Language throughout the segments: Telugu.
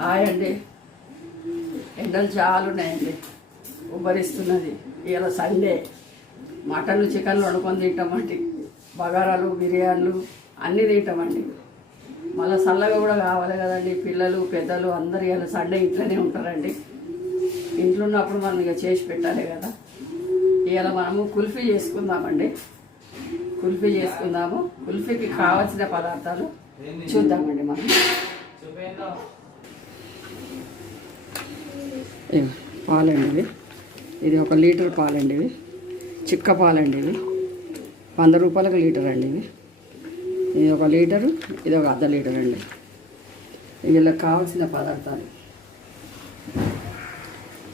హాయ్ అండి. ఎండలు చాలా ఉన్నాయండి, ఉబ్బరిస్తున్నది. ఇవాళ సండే మటన్లు చికెన్లు వండుకొని తింటామండి. బగారాలు బిర్యానీలు అన్నీ తింటామండి. మళ్ళీ చల్లగా కూడా కావాలి కదండి. పిల్లలు పెద్దలు అందరు ఇవాళ సండే ఇంట్లోనే ఉంటారండి. ఇంట్లో ఉన్నప్పుడు మనం ఇక చేసి పెట్టాలి కదా. ఇవాళ మనము కుల్ఫీ చేసుకుందామండి. కుల్ఫీ చేసుకుందాము. కుల్ఫీకి కావాల్సిన పదార్థాలు చూద్దామండి. మనం పాలండి ఇవి. ఇది 1 లీటర్ పాలండి. ఇవి చిక్క పాలండి. ఇవి 100 రూపాయలకు లీటర్ అండి. ఇది 1 లీటరు, ఇది 1/2 లీటర్ అండి. వీళ్ళకి కావాల్సిన పదార్థాలు: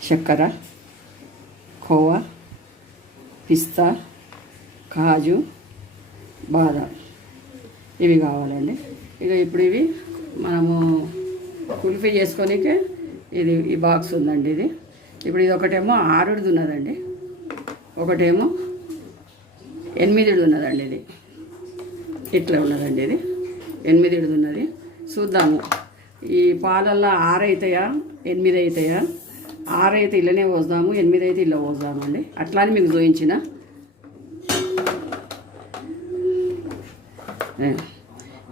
చక్కెర, కోవా, పిస్తా, కాజు, బాదం ఇవి కావాలండి. ఇప్పుడు ఇవి మనము కుల్ఫీ చేసుకోనికే ఇది ఈ బాక్స్ ఉందండి. ఇప్పుడు ఇది ఒకటేమో 6ది ఉన్నదండి, ఒకటేమో 8ది ఉన్నదండి. ఇది ఇట్లా ఉన్నదండి. ఇది 8ది ఉన్నది. చూద్దాము ఈ పాలల్లో 6 అవుతాయా 8 అవుతాయా. 6 అయితే ఇళ్ళనే పోద్దాము, 8 అయితే ఇళ్ళ పోద్దామండి. అట్లా అని మీకు చూపించిన.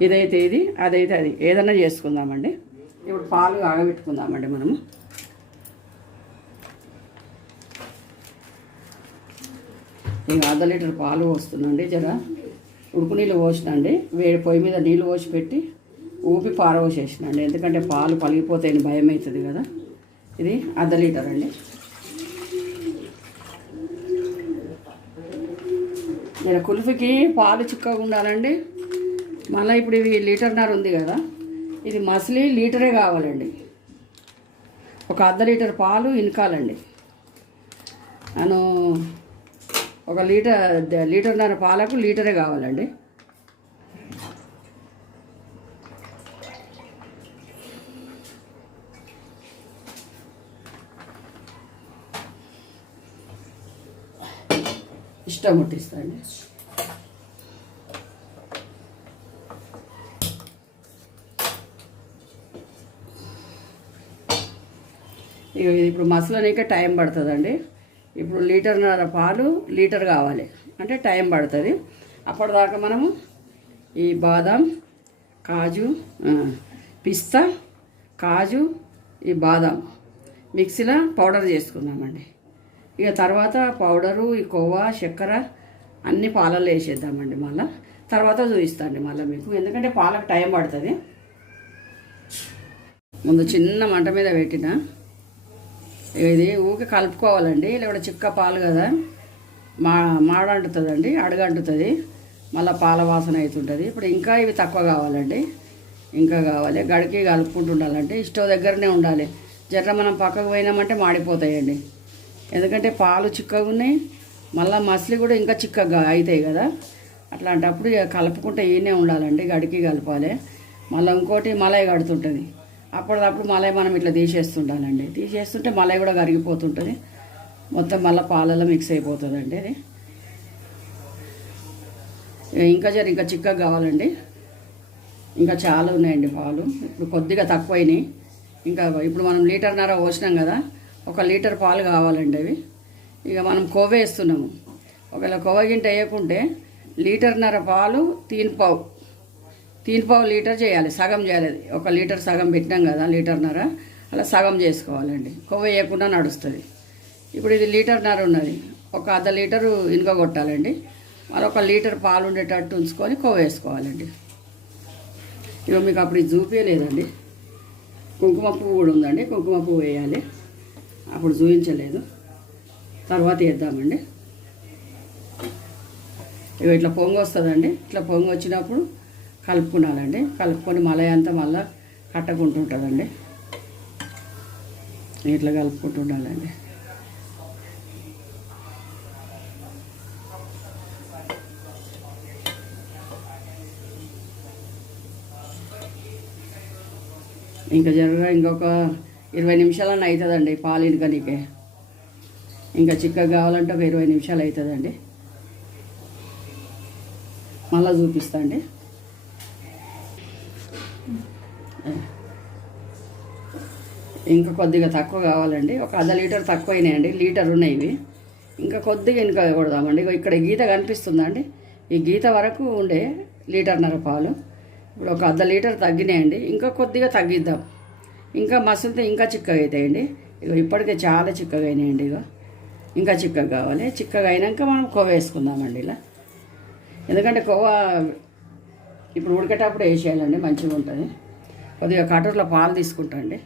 ఇదైతే ఇది, అదైతే అది, ఏదన్నా చేసుకుందామండి. ఇప్పుడు పాలు ఆగబెట్టుకుందామండి మనము. ఇక 1/2 లీటర్ పాలు పోస్తుందండి. జర ఉడుకు నీళ్ళు పోసినండి. వేడి పొయ్యి మీద నీళ్ళు పోసి పెట్టి ఊపి పారవోసేసినండి. ఎందుకంటే పాలు పలిగిపోతాయని భయం అవుతుంది కదా. ఇది 1/2 లీటర్ అండి. నేను కుల్ఫీకి పాలు చిక్కగా ఉండాలండి. మళ్ళీ ఇప్పుడు ఇవి 1.5 ఉంది కదా, ఇది మసిలి లీటరే కావాలండి. ఒక 1/2 లీటర్ పాలు ఇనకాలండి. నేను 1 లీటర్న్నర పాలకు లీటరే కావాలండి. ఇష్టం ముట్టిస్తాండి. ఇక ఇది ఇప్పుడు మసలనికే టైం పడుతుందండి. ఇప్పుడు 1.5 లీటర్ పాలు లీటర్ కావాలి అంటే టైం పడుతుంది. అప్పటిదాకా మనము ఈ బాదం, కాజు, పిస్తా, కాజు, ఈ బాదం మిక్సీలో పౌడర్ చేసుకుందామండి. ఇక తర్వాత పౌడరు, ఈ కొవ్వా, చక్కెర అన్నీ పాలల్లో వేసేద్దామండి. మళ్ళీ తర్వాత చూపిస్తాండి మళ్ళీ మీకు, ఎందుకంటే పాలకు టైం పడుతుంది. ముందు చిన్న మంట మీద పెట్టిన ఇది ఊకి కలుపుకోవాలండి. లేకపోతే చిక్క పాలు కదా, మాడంటుతుందండి, అడుగంటుతుంది, మళ్ళీ పాల వాసన అవుతుంటుంది. ఇప్పుడు ఇంకా ఇవి తక్కువ కావాలండి, ఇంకా కావాలి. గడికి కలుపుకుంటూ ఉండాలంటే స్టవ్ దగ్గరనే ఉండాలి. జర్ర మనం పక్కకు పోయినామంటే మాడిపోతాయండి. ఎందుకంటే పాలు చిక్కగా ఉన్నాయి, మళ్ళీ మసిలి కూడా ఇంకా చిక్కగా అవుతాయి కదా. అట్లాంటప్పుడు ఇక కలుపుకుంటే ఈయనే ఉండాలండి, గడికి కలపాలి. మళ్ళీ ఇంకోటి మలై కడుతుంటుంది. అప్పటిదప్పుడు మలై మనం ఇట్లా తీసేస్తుండాలండి. తీసేస్తుంటే మలై కూడా కరిగిపోతుంటుంది, మొత్తం మళ్ళీ పాలలో మిక్స్ అయిపోతుందండి. అది ఇంకా చిక్కగా కావాలండి. ఇంకా చాలా ఉన్నాయండి పాలు. ఇప్పుడు కొద్దిగా తక్కువైనాయి. ఇంకా ఇప్పుడు మనం 1.5 లీటర్ పోసినాం కదా, 1 లీటర్ పాలు కావాలండి అవి. ఇక మనం కొవ్వ వేస్తున్నాము. ఒకవేళ కొవ్వ గింట వేయకుంటే 1.5 లీటర్ పాలు 3 లీటర్ చేయాలి, సగం చేయాలి. అది 1 లీటర్ సగం పెట్టినాం కదా, 1.5 లీటర్ అలా సగం చేసుకోవాలండి. కొవ్వ వేయకుండా నడుస్తుంది. ఇప్పుడు ఇది 1.5 లీటర్ ఉన్నది, 1/2 లీటరు ఇనుక కొట్టాలండి. మరి 1 లీటర్ పాలు ఉండేటట్టు ఉంచుకొని కొవ్వ వేసుకోవాలండి. ఇక మీకు అప్పుడు ఇది చూపించలేదండి. కుంకుమ పువ్వు కూడా ఉందండి, కుంకుమ పువ్వు వేయాలి. అప్పుడు చూపించలేదు, తర్వాత వేద్దామండి. ఇక ఇట్లా పొంగు వస్తుందండి. ఇట్లా పొంగు వచ్చినప్పుడు కలుపుకున్నాలండి. కలుపుకొని మలై అంతా మళ్ళీ కట్టకుంటుంటుందండి. ఇట్లా కలుపుకుంటుండాలండి. ఇంకా ఇంకొక 20 నిమిషాలన్నా అవుతుందండి పాలు ఇనుకనికే. ఇంకా చిక్కగా కావాలంటే ఒక 20 నిమిషాలు అవుతుందండి. మళ్ళీ చూపిస్తా అండి. ఇంకా కొద్దిగా తక్కువ కావాలండి, ఒక అర్ధ లీటర్ తక్కువ అయినాయండి, లీటర్ ఉన్నాయి ఇవి. ఇంకా కొద్దిగా ఇంకా కొడదామండి. ఇక్కడ గీత కనిపిస్తుందా అండి, ఈ గీత వరకు ఉండే లీటర్న్నర పాలు ఇప్పుడు ఒక అర్ధ లీటర్ తగ్గినాయండి. ఇంకా కొద్దిగా తగ్గిద్దాం, ఇంకా మసులితే ఇంకా చిక్కగా అవుతాయండి. ఇప్పటికే చాలా చిక్కగా అయినాయండి. ఇంకా చిక్కగా కావాలి. చిక్కగా అయినాక మనం కోవ వేసుకుందామండి ఇలా. ఎందుకంటే కోవ ఇప్పుడు ఉడికేటప్పుడు వేసేయాలండి, మంచిగా ఉంటుంది. కొద్దిగా కటోర్లో పాలు తీసుకుంటా అండి.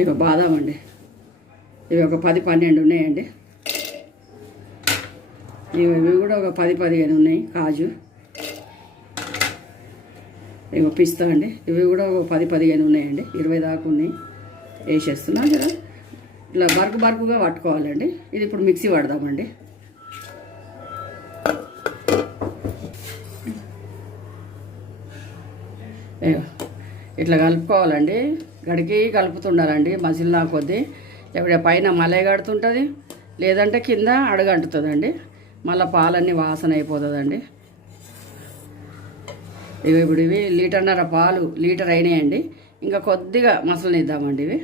ఇగో బాదాం అండి, ఇవి ఒక 10-12 ఉన్నాయండి. ఇవి కూడా ఒక 10-15 ఉన్నాయి. కాజు, ఇగో పిస్తా అండి, ఇవి కూడా ఒక 10-15 ఉన్నాయండి. 20 దాకా ఉన్నాయి. వేసేస్తున్నా కదా, ఇట్లా బరుకుగా పట్టుకోవాలండి. ఇది ఇప్పుడు మిక్సీ పడదామండి. ఇట్లా కలుపుకోవాలండి, గడికి కలుపుతుండాలండి. మసిలినా కొద్దీ ఎప్పుడ పైన మలై కడుతుంటుంది, లేదంటే కింద అడుగంటుతుందండి. మళ్ళీ పాలన్నీ వాసన అయిపోతుందండి. ఇప్పుడు ఇవి లీటర్న్నర పాలు లీటర్ అయినాయండి. ఇంకా కొద్దిగా మసలనిద్దామండి ఇవి.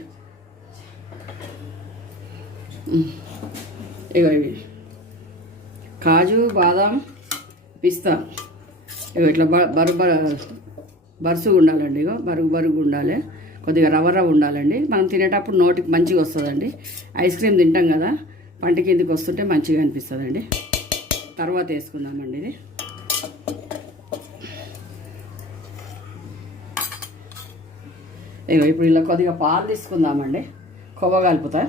ఇవి కాజు, బాదాం, పిస్తా ఇట్లా బరుసుగా ఉండాలండి. బరుగు ఉండాలి, కొద్దిగా రవ్వ ఉండాలండి. మనం తినేటప్పుడు నోటికి మంచిగా వస్తుందండి. ఐస్ క్రీమ్ తింటాం కదా, పంట కిందికి వస్తుంటే మంచిగా అనిపిస్తుందండి. తర్వాత వేసుకుందామండి ఇది. ఇప్పుడు ఇలా కొద్దిగా పాలు తీసుకుందామండి, కొవ్వ కలుపుతా.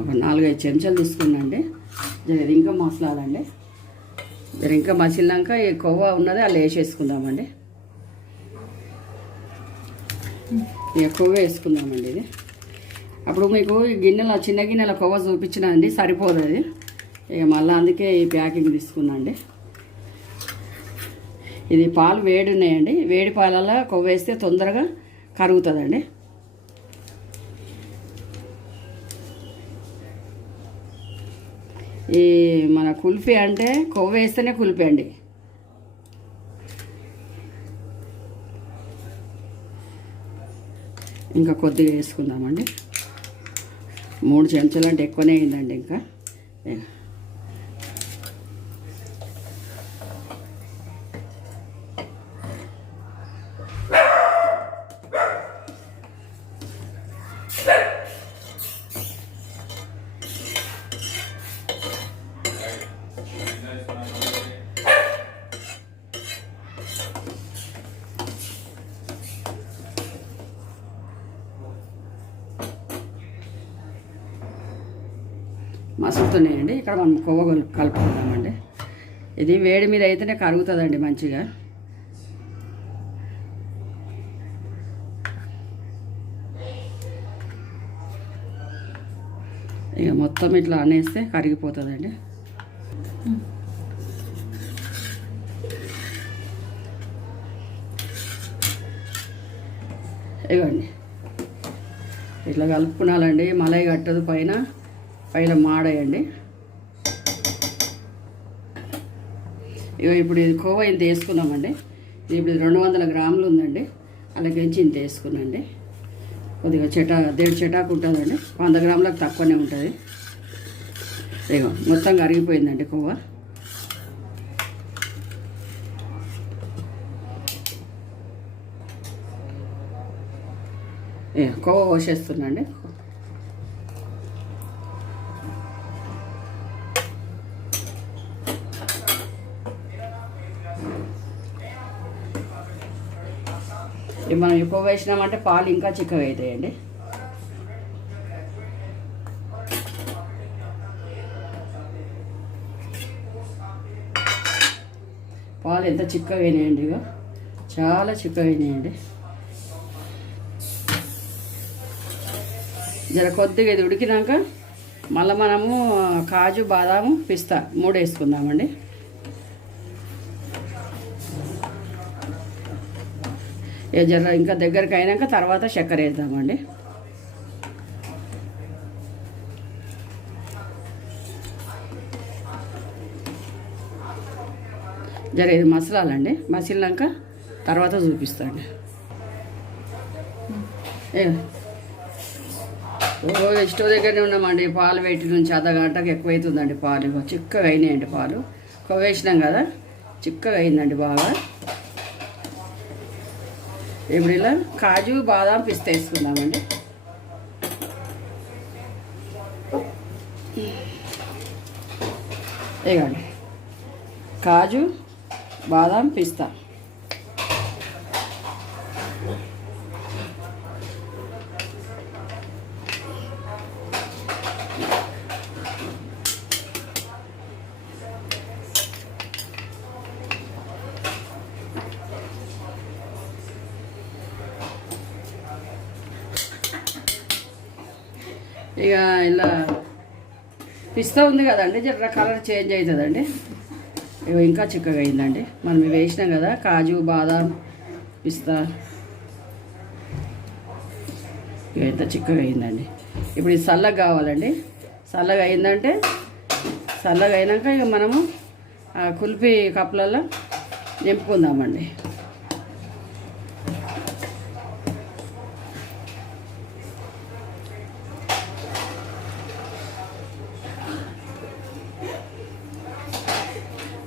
ఒక 4-5 చెంచాలు తీసుకున్నాండి. ఇది ఇంకా మసలాలండి. ఇంకా మసిలినాక ఈ కొవ్వ ఉన్నది అలా వేసేసుకుందామండి. ఇక కొవ్వ వేసుకుందామండి ఇది. అప్పుడు మీకు ఈ గిన్నెలో, చిన్న గిన్నెల కొవ్వ చూపించినండి, సరిపోదు అది. ఇక మళ్ళీ అందుకే ఈ ప్యాకింగ్ తీసుకున్నాండి. ఇది పాలు వేడి ఉన్నాయండి, వేడి పాలల్లో కొవ్వ వేస్తే తొందరగా కరుగుతుందండి. ఈ మన కుల్ఫీ అంటే కొవ్వ వేస్తేనే కుల్ఫీ అండి. ఇంకా కొద్దిగా వేసుకుందామండి. 3 చెంచాలు అంటే ఎక్కువనే అయిందండి. ఇంకా మసులుతున్నాయండి. ఇక్కడ మనం కొవ్వ కలుపుకుందామండి. ఇది వేడి మీద అయితేనే కరుగుతుందండి మంచిగా. ఇక మొత్తం ఇట్లా అనేస్తే కరిగిపోతుందండి. ఇవ్వండి, ఇట్లా కలుపుకున్నాలండి. మలై కట్టదు, పైన మాడయండి. ఇప్పుడు ఇది కోవ ఇంత వేసుకున్నామండి. ఇప్పుడు 200 గ్రాములు ఉందండి, అలాగేంచి ఇంత వేసుకున్నాండి. కొద్దిగా 1.5 చెటాకు ఉంటుందండి, 100 గ్రాములకు తక్కువనే ఉంటుంది. ఇగో మొత్తం కరిగిపోయిందండి కోవ. కోవ పోసేస్తున్నాండి. మనం ఎక్కువ వేసినామంటే పాలు ఇంకా చిక్కగా అవుతాయండి. పాలు ఎంత చిక్కగా అయినాయండి, ఇక చాలా చిక్కగా అయినాయండి. జర కొద్దిగా ఇది ఉడికినాక మళ్ళీ మనము కాజు, బాదాము, పిస్తా 3 వేసుకుందామండి. జర ఇంకా దగ్గరికి అయినాక తర్వాత చక్కెర వేద్దామండి. జర ఇది మసలాలండి, మసిలినాక తర్వాత చూపిస్తాండి. స్టవ్ దగ్గరనే ఉన్నామండి. పాలు పెట్టి నుంచి అర్ధగంటకు ఎక్కువైతుందండి. పాలు చిక్కగా అయినాయండి. పాలు కొవ్వేసినాం కదా, చిక్కగా అయిందండి బాగా. ఇప్పుడు ఇలా కాజు బాదాం పిస్తా వేసుకుందామండి. ఇవ్వండి కాజు బాదాం పిస్తా. ఇక ఇలా పిస్తా ఉంది కదండి, జర కలర్ చేంజ్ అవుతుందండి. ఇక ఇంకా చిక్కగా అయిందండి. మనం ఇవి వేసినాం కదా, కాజు బాదాం పిస్తా. ఇక ఇంత చిక్కగా అయిందండి. ఇప్పుడు ఇది చల్లగా కావాలండి. చల్లగా అయిందంటే, చల్లగా అయినాక ఇక మనము కుల్ఫీ కప్పులలో నింపుకుందామండి.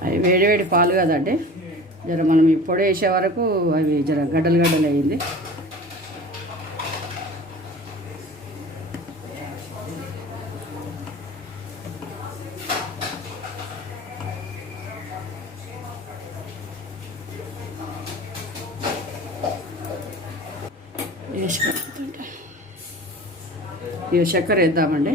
అవి వేడివేడి పాలు కదండి, జర మనం ఈ పొడి వేసే వరకు అవి జర గడ్డలు గడ్డలు అయ్యింది. ఇక చక్కెర వేద్దామండి.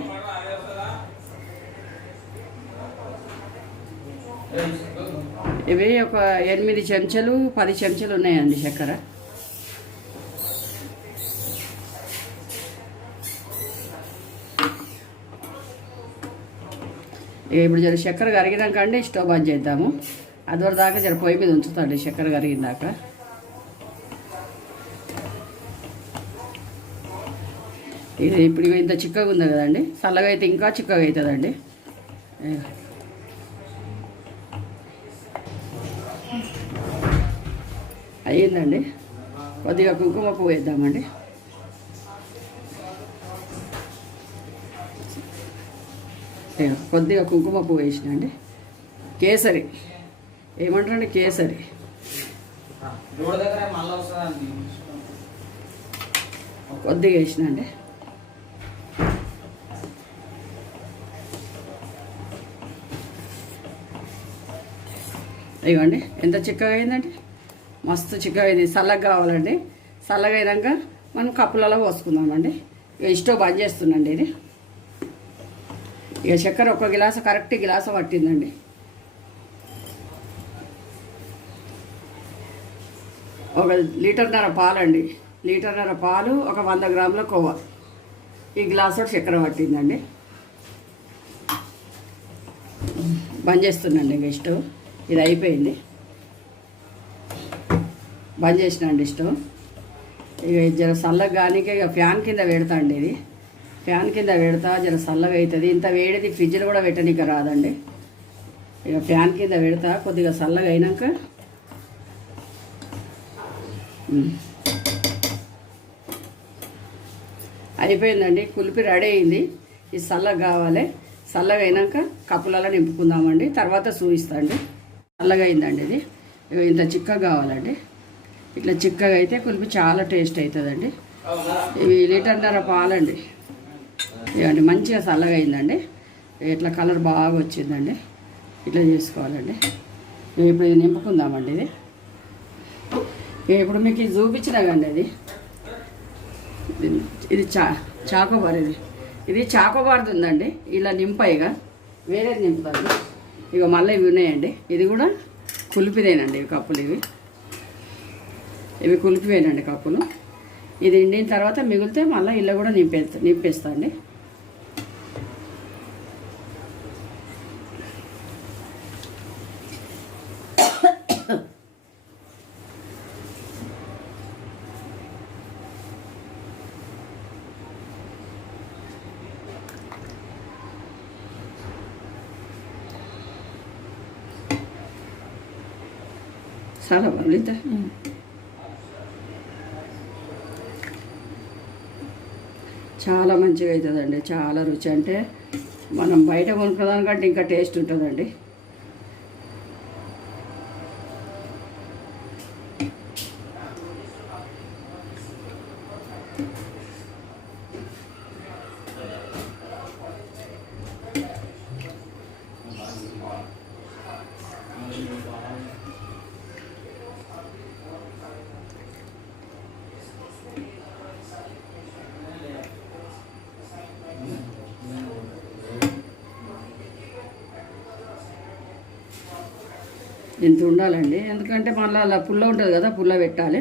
ఇవి ఒక 8 చెంచాలు 10 చెంచాలు ఉన్నాయండి చక్కెర. ఇప్పుడు జర చక్కెర కరిగినాక అండి స్టవ్ బంద్ చేద్దాము. అదివరకు దాకా జర పొయ్యి మీద ఉంచుతాండి చక్కెర కరిగినాక. ఇది ఇప్పుడు ఇంత చిక్కగా ఉంది కదండి, చల్లగా అయితే ఇంకా చిక్కగా అవుతుందండి. అయ్యిందండి. కొద్దిగా కుంకుమ పువ్వు వేద్దామండి. కొద్దిగా కుంకుమ పువ్వు వేసినండి. కేసరి ఏమంటారండి, కేసరి కొద్దిగా వేసినండి. ఇవ్వండి ఎంత చిక్కగా అయిందండి, మస్తు చిక్కగా అయింది. చల్లగా కావాలండి. చల్లగా అయినాక మనం కప్పులలో పోసుకుందామండి. ఇక స్టవ్ బంద్ చేస్తుందండి. ఇది ఇక చక్కెర ఒక గిలాసు కరెక్ట్ గిలాసు పట్టిందండి. ఒక లీటర్న్నర పాలండి. లీటర్న్నర పాలు, ఒక 100 గ్రాముల కొవ్వ, ఈ గ్లాసు చక్కెర పట్టిందండి. బంద్ చేస్తుందండి ఇక స్టవ్. ఇది అయిపోయింది, బంద్ చేసినండి స్టవ్. ఇక జర చల్లగా కానీ ఇక ఫ్యాన్ కింద పెడతా అండి. ఇది ఫ్యాన్ కింద పెడతా జర చల్లగా అవుతుంది. ఇంత వేడిది ఫ్రిడ్జ్లో కూడా పెట్టనీక రాదండి. ఇక ఫ్యాన్ కింద పెడతా కొద్దిగా చల్లగా అయినాక అయిపోయిందండి. కుల్ఫీ రెడీ అయింది. ఇది చల్లగా కావాలి. చల్లగా అయినాక కప్పులలో నింపుకుందామండి. తర్వాత చూపిస్తా అండి. చల్లగా అయిందండి. ఇది ఇంత చిక్కగా కావాలండి. ఇట్లా చిక్కగా అయితే కుల్ఫీ చాలా టేస్ట్ అవుతుందండి. ఇవి లీటర్న్నర పాలండి. ఇవ్వండి మంచిగా చల్లగా అయిందండి. ఇట్లా కలర్ బాగా వచ్చిందండి. ఇట్లా చేసుకోవాలండి. ఇప్పుడు ఇది నింపుకుందామండి. ఇది ఇప్పుడు మీకు ఇది చూపించినా కండి. ఇది చాకోబార్. ఇది చాకోబార్ది ఉందండి. ఇలా నింపాయిగా వేరేది నింపుతాను. ఇక మళ్ళీ ఇవి ఉన్నాయండి. ఇది కూడా కుల్ఫీదేనండి. ఇవి కప్పులు ఇవి కుల్ఫీవేనండి కప్పులు. ఇది ఎండిన తర్వాత మిగిలితే మళ్ళీ ఇల్లు కూడా నింపేస్తా అండి. చాలా బాగుంది. చాలా మంచిగా అవుతుందండి, చాలా రుచి. అంటే మనం బయట కొనుక్కున్న దానికంటే ఇంకా టేస్ట్ ఉంటుందండి. ఇంత ఉండాలండి, ఎందుకంటే మళ్ళీ అలా పుల్ల ఉంటుంది కదా, పుల్ల పెట్టాలి.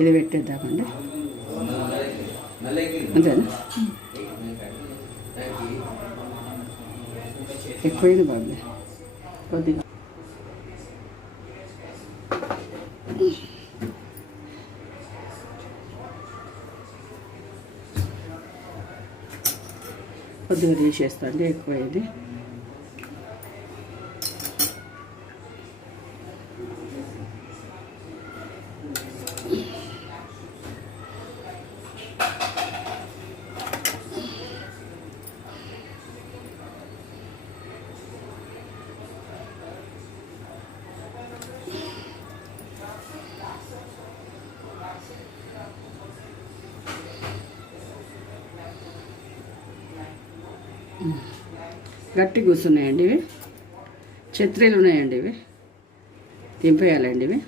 ఇది పెట్టేద్దామండి, అంతేనా? ఎక్కువైంది బాగుంది కొద్దిగా. కొద్దిగా తీసేస్తా అండి, ఎక్కువైంది. గట్టి కూర్చున్నాయండి ఇవి, ఛత్రీలు ఉన్నాయండి ఇవి, దింపేయాలండి ఇవి.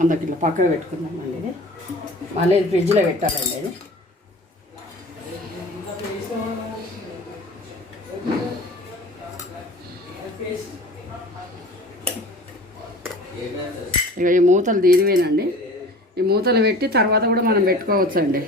అందరికి ఇట్లా పక్కన పెట్టుకుందామండి. ఇది మళ్ళీ ఇది ఫ్రిడ్జ్లో పెట్టాలండి. ఇది ఇక ఈ మూతలు దీనివేనండి, ఈ మూతలు పెట్టి తర్వాత కూడా మనం పెట్టుకోవచ్చండి.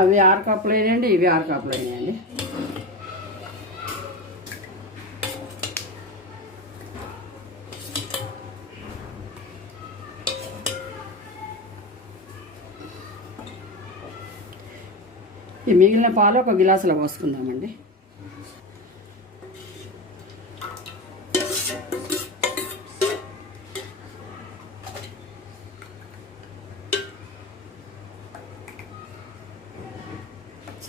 అవి 6 కప్పులు అయినాయండి, ఇవి 6 కప్పులు అయినాయండి. ఈ మిగిలిన పాలు ఒక గిలాసులో పోసుకుందామండి.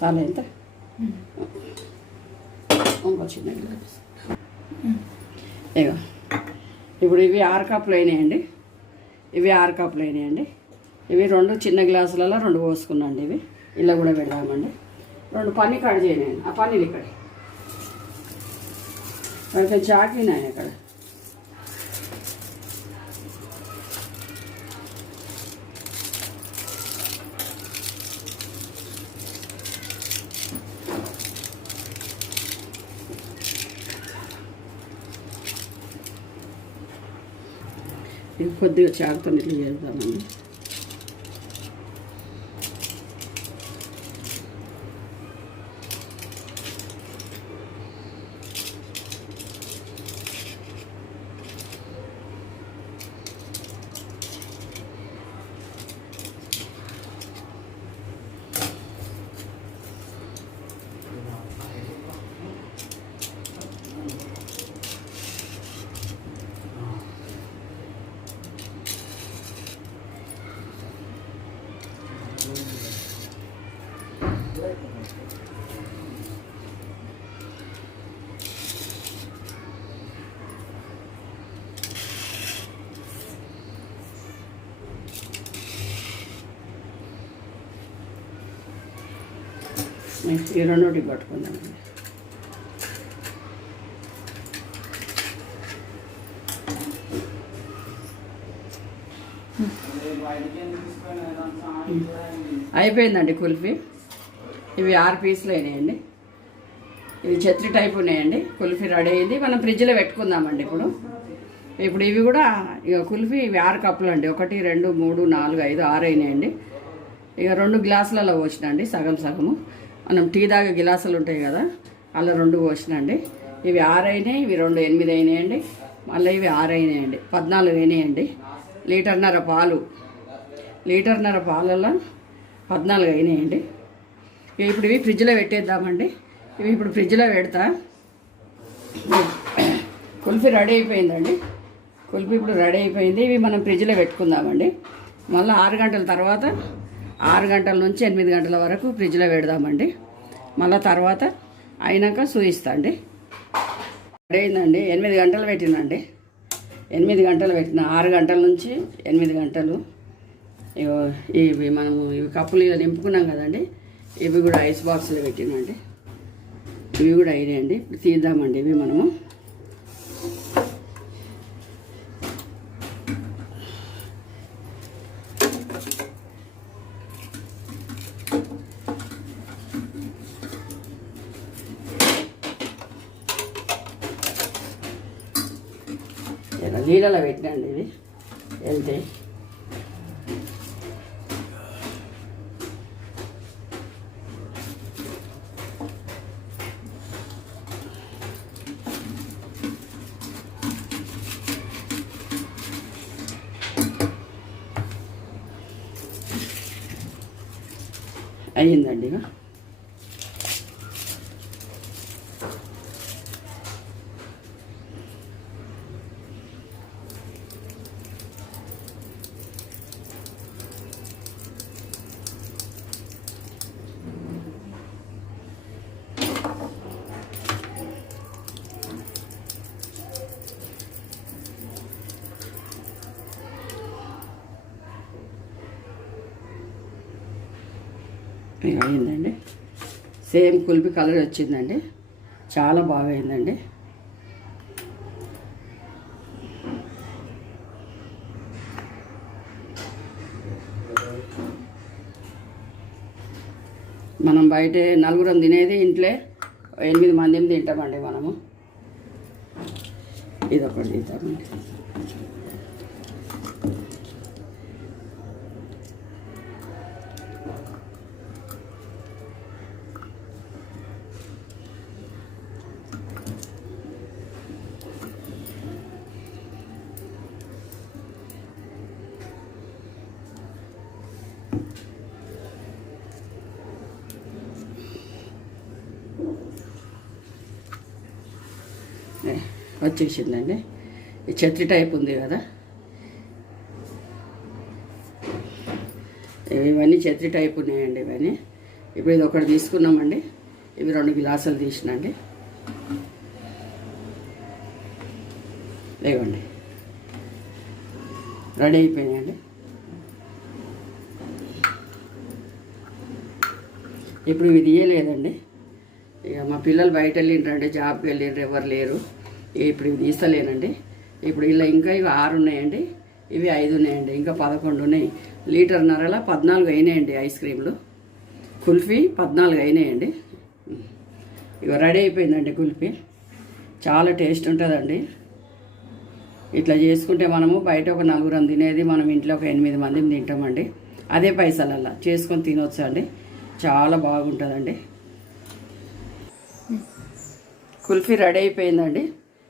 చాలా ఎంత ఇంకో చిన్న గిలాస్. ఇగో ఇప్పుడు ఇవి 6 కప్పులు అయినాయండి, ఇవి 6 కప్పులు అయినాయండి. ఇవి 2 చిన్న గ్లాసులలో 2 పోసుకున్నాండి. ఇవి ఇలా కూడా పెడదామండి. 2 పన్నీ కట్ చేయనండి, ఆ పన్నీలు ఇక్కడ అయితే చాకినాయి ఇక్కడ. ఇది కొద్దిగా చాకుతో ఇట్లా చేద్దామండి. ఈ రెండోటి పట్టుకుందామండి. అయిపోయిందండి కుల్ఫీ. ఇవి 6 పీసులు అయినాయండి. ఇవి ఛత్రి టైప్ ఉన్నాయండి. కుల్ఫీ రెడీ అయింది. మనం ఫ్రిడ్జ్లో పెట్టుకుందామండి. ఇప్పుడు ఇవి కూడా ఇక కుల్ఫీ ఇవి 6 కప్పులు అండి. 1 2 3 4 5 6 అయినాయండి. ఇక 2 గ్లాసులలో పోసినండి, సగం సగము. మనం టీ దాకా గిలాసులు ఉంటాయి కదా, అలా 2 పోసినండి. ఇవి 6 అయినాయి, ఇవి 2 8 అయినాయండి. మళ్ళీ ఇవి 6 అయినాయండి, 14 అయినాయండి. లీటర్న్నర పాలలో 14 అయినాయండి. ఇప్పుడు ఇవి ఫ్రిడ్జ్లో పెట్టేద్దామండి. ఇవి ఇప్పుడు ఫ్రిడ్జ్లో పెడతా. కుల్ఫీ రెడీ అయిపోయిందండి. కుల్ఫీ ఇప్పుడు రెడీ అయిపోయింది. ఇవి మనం ఫ్రిడ్జ్లో పెట్టుకుందామండి. మళ్ళీ 6 గంటల తర్వాత 6 గంటల నుంచి 8 గంటల వరకు ఫ్రిడ్జ్లో పెడదామండి. మళ్ళీ తర్వాత అయినాక చూపిస్తా అండి. రెడీ అయిందండి. 8 గంటలు పెట్టినండి. 8 గంటలు పెట్టిన. 6 గంటల నుంచి 8 గంటలు. ఇవి మనము ఇవి కప్పులు ఇలా నింపుకున్నాం కదండి. ఇవి కూడా ఐస్ బాక్స్లో పెట్టినండి. ఇవి కూడా అయినాయండి. ఇప్పుడు తీద్దామండి. ఇవి మనము ఇలా నీళ్ళలో పెట్టినండి. ఇవి వెళ్తే అయ్యిందండి. ఇక అయిందండి. సేమ్ కుల్ఫీ కలర్ వచ్చిందండి. చాలా బాగా అయిందండి. మనం బయట 4 తినేది, ఇంట్లో 8 మంది తింటామండి మనము. ఇదొకటి తింటామండి. వచ్చేసిందండి. ఈ ఛత్రి టైప్ ఉంది కదా, ఇవన్నీ ఛత్రి టైప్ ఉన్నాయండి. ఇవన్నీ ఇప్పుడు ఇది ఒకటి తీసుకున్నామండి. ఇవి 2 గ్లాసులు తీసినండి. లేవండి, రెడీ అయిపోయినాయండి. ఇప్పుడు ఇవి తీయలేదండి. ఇక మా పిల్లలు బయట వెళ్ళిండ్రండి, జాబ్కి వెళ్ళిండ్రు, ఎవరు లేరు. ఇప్పుడు ఇవి తీస్తలేనండి. ఇప్పుడు ఇలా ఇంకా ఇవి 6 ఉన్నాయండి. ఇవి 5 ఉన్నాయండి. ఇంకా 11 ఉన్నాయి. లీటర్న్నరల 14 అయినాయండి. ఐస్ క్రీమ్లు కుల్ఫీ 14 అయినాయండి. ఇక రెడీ అయిపోయిందండి కుల్ఫీ. చాలా టేస్ట్ ఉంటుందండి. ఇట్లా చేసుకుంటే మనము బయట ఒక 4 తినేది మనం ఇంట్లో ఒక 8 మంది తింటామండి. అదే పైసలల్లా చేసుకొని తినొచ్చు అండి. చాలా బాగుంటుందండి. కుల్ఫీ రెడీ అయిపోయిందండి.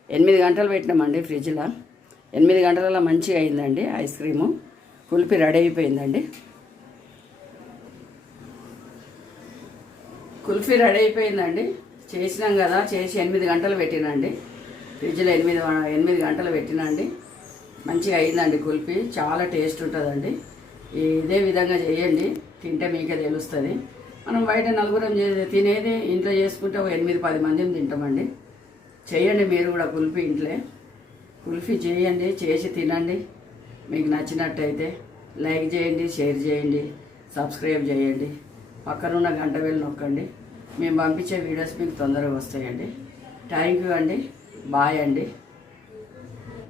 8 గంటలు పెట్టినామండి ఫ్రిడ్జ్లో. 8 గంటలలో మంచిగా అయిందండి ఐస్ క్రీము. కుల్ఫీ రెడీ అయిపోయిందండి. కుల్ఫీ రెడీ అయిపోయిందండి. చేసినాం కదా, చేసి 8 గంటలు పెట్టినండి ఫ్రిడ్జ్లో. 8 గంటలు పెట్టినండి. మంచిగా అయిందండి కుల్ఫీ. చాలా టేస్ట్ ఉంటుందండి. ఇదే విధంగా చేయండి, తింటే మీకే తెలుస్తుంది. మనం బయట 4 తినేది ఇంట్లో చేసుకుంటే ఒక 8-10 మంది తింటామండి. చేయండి మీరు కూడా కుల్ఫీ ఇంట్లో. కుల్ఫీ చేయండి, చేసి తినండి. మీకు నచ్చినట్టయితే లైక్ చేయండి, షేర్ చేయండి, సబ్స్క్రైబ్ చేయండి. పక్కనున్న గంట బెల్ నొక్కండి. మేము పంపించే వీడియోస్ మీకు తొందరగా వస్తాయండి. థ్యాంక్ యూ అండి. బాయ్ అండి.